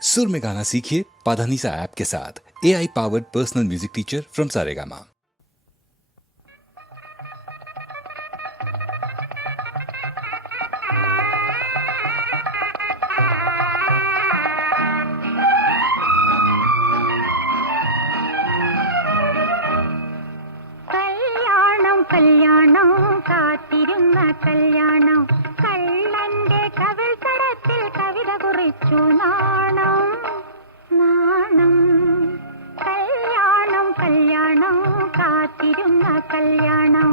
सुर में गाना सीखिए पाधानीसा ऐप के साथ। AI powered personal music teacher from Saregama. കല്യാണം കാത്തിരുന്ന കല്യാണം കള്ളന്റെ കവിൾ തടത്തിൽ കവിത കുറിച്ചു നാണം നാണം. കല്യാണം കല്യാണം കാത്തിരുന്ന കല്യാണം.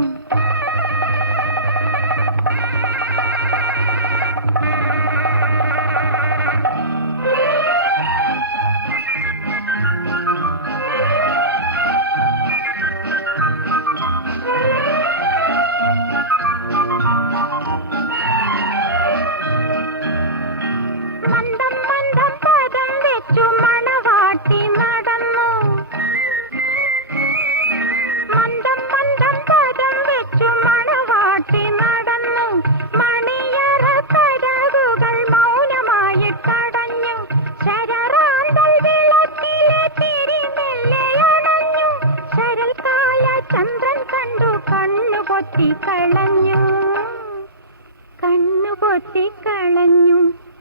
കണ്ണുപൊത്തിക്കളഞ്ഞു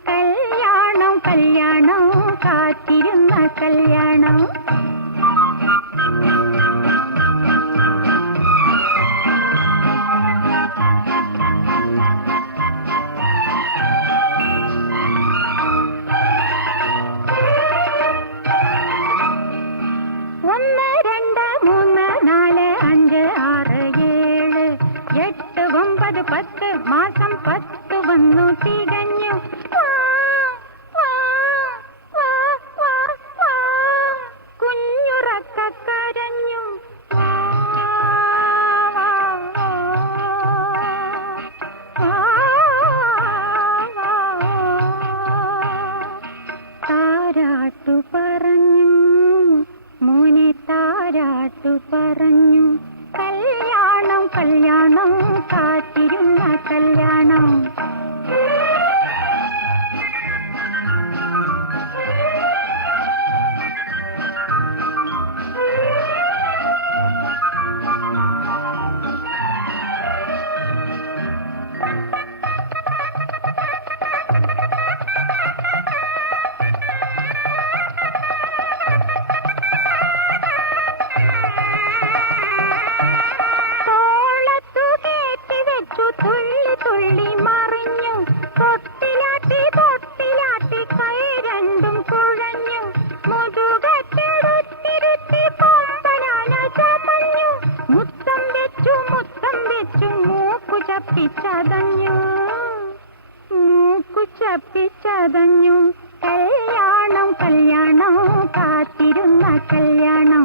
കല്യാണം കല്യാണം കാത്തിരുന്ന കല്യാണം. ഒന്ന് രണ്ട് മൂന്ന് നാല് അഞ്ച് ആറ് ഏഴ് എട്ട് ഒമ്പത് പത്ത് മാസം 10 വന്നു തികഞ്ഞു. കുഞ്ഞുറക്ക കരഞ്ഞു. താരാട്ടു പറഞ്ഞു മോനെ താരാട്ടു പറഞ്ഞു. കല്യാണം കല്യാണം കാത്തിരുന്ന കല്യാണം. തുള്ളി തുള്ളി മറിഞ്ഞു തൊട്ടിലാട്ടി തൊട്ടിലാട്ടി കൈ രണ്ടും കുഴഞ്ഞു. മുതുകത്തെടുത്തിരുത്തി കൊമ്പനാന ചമഞ്ഞു. മുത്തം വെച്ചു മൂക്കു ചപ്പിച്ചതഞ്ഞു മൂക്കു ചപ്പിച്ചതഞ്ഞു. കല്യാണം കല്യാണം കാത്തിരുന്ന കല്യാണം.